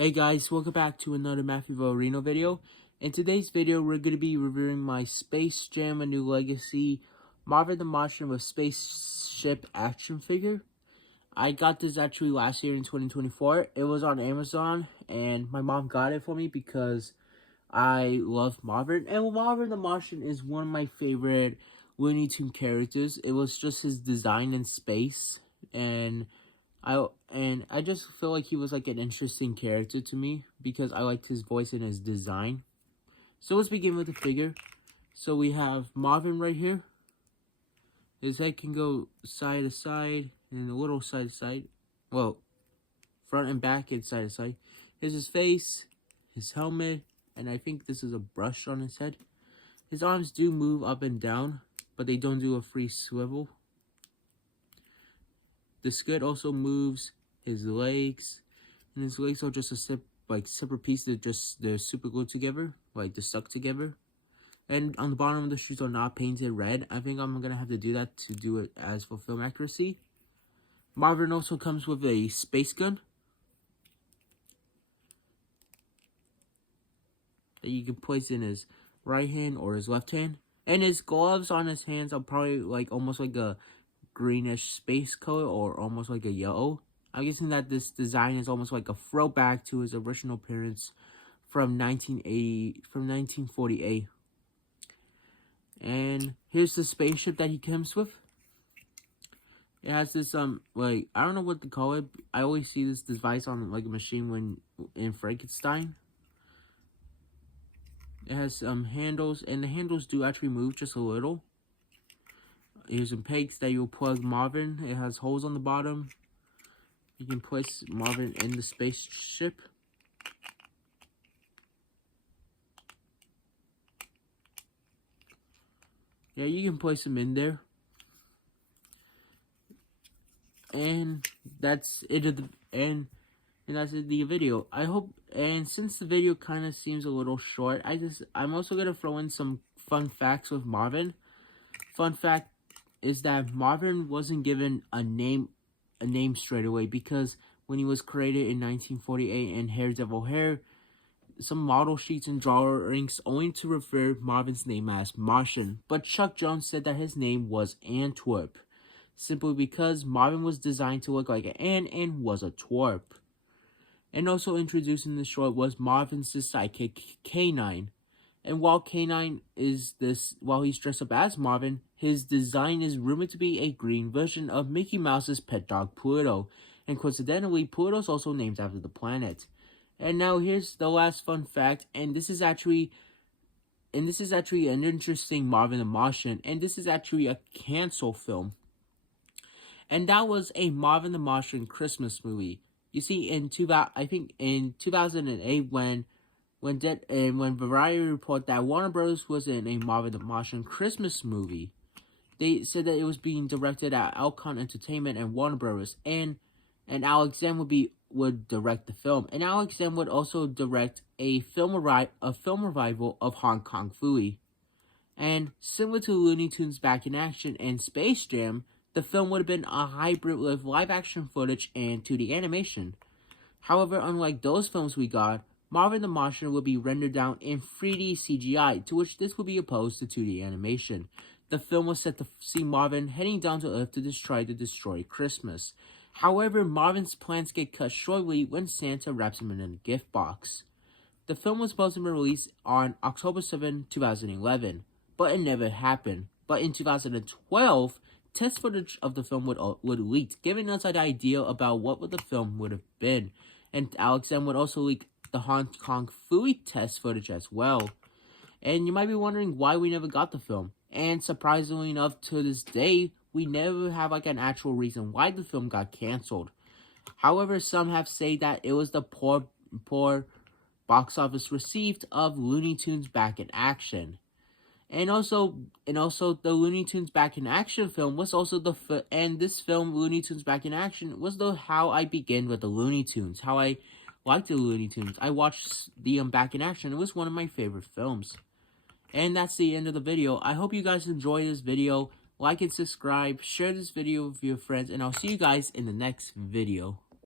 Hey guys, welcome back to another Matthew Reno video. In today's video, we're going to be reviewing my Space Jam: A New Legacy Marvin the Martian with spaceship action figure. I got this actually last year in 2024. It was on Amazon, and my mom got it for me because I love Marvin. And Marvin the Martian is one of my favorite Looney Tunes characters. It was just his design in space, and I just feel like he was like an interesting character to me because I liked his voice and his design. So let's begin with the figure. So we have Marvin right here. His head can go side to side and a little side to side. Well, front and back and side to side. Here's his face, his helmet, and I think this is a brush on his head. His arms do move up and down, but they don't do a free swivel. The skirt also moves his legs, and his legs are just a separate piece. They're super glued together, like they're stuck together. And on the bottom of the shoes are not painted red. I think I'm gonna have to do that to do it as for film accuracy. Marvin also comes with a space gun that you can place in his right hand or his left hand. And his gloves on his hands are probably like almost like a greenish space color or almost like a yellow. I'm guessing that this design is almost like a throwback to his original appearance from 1948. And here's the spaceship that he comes with. It has this like, I don't know what to call it. I always see this device on like a machine when in Frankenstein. It has handles, and the handles do actually move just a little. Here's some pegs that you'll plug Marvin. It has holes on the bottom. You can place Marvin in the spaceship. Yeah, you can place him in there. And that's it of the and that's it of the video. I hope, and since the video kind of seems a little short, I'm also gonna throw in some fun facts with Marvin. Fun fact is that Marvin wasn't given a name straight away, because when he was created in 1948 in Daredevil Hair, some model sheets and drawings only to refer Marvin's name as Martian, but Chuck Jones said that his name was Antwerp, simply because Marvin was designed to look like an ant and was a twerp. And also introduced in the short was Marvin's sidekick, K9. And while while he's dressed up as Marvin, his design is rumored to be a green version of Mickey Mouse's pet dog Pluto. And coincidentally, Pluto's also named after the planet. And now here's the last fun fact, and this is actually an interesting Marvin the Martian, and this is actually a cancel film. And that was a Marvin the Martian Christmas movie. You see, in 2008, when Variety reported that Warner Bros. Was in a Marvin the Martian Christmas movie, they said that it was being directed at Alcon Entertainment and Warner Bros. And Alex Zam would direct the film. And Alex Zam would also direct a film revival of Hong Kong Phooey. And similar to Looney Tunes Back in Action and Space Jam, the film would have been a hybrid with live-action footage and 2D animation. However, unlike those films we got, Marvin the Martian will be rendered down in 3D CGI, to which this will be opposed to 2D animation. The film was set to see Marvin heading down to Earth to try to destroy Christmas. However, Marvin's plans get cut shortly when Santa wraps him in a gift box. The film was supposed to be released on October 7, 2011, but it never happened. But in 2012, test footage of the film would leak, giving us an idea about what the film would have been. And Alex M would also leak the Hong Kong Phooey test footage as well. And you might be wondering why we never got the film. And surprisingly enough, to this day, we never have like an actual reason why the film got cancelled. However, some have said that it was the poor box office received of Looney Tunes Back in Action. And also the Looney Tunes Back in Action film was also this film, Looney Tunes Back in Action, was how I began with the Looney Tunes, how I liked the Looney Tunes. I watched the Back in Action. It was one of my favorite films. And that's the end of the video. I hope you guys enjoyed this video. Like and subscribe. Share this video with your friends. And I'll see you guys in the next video.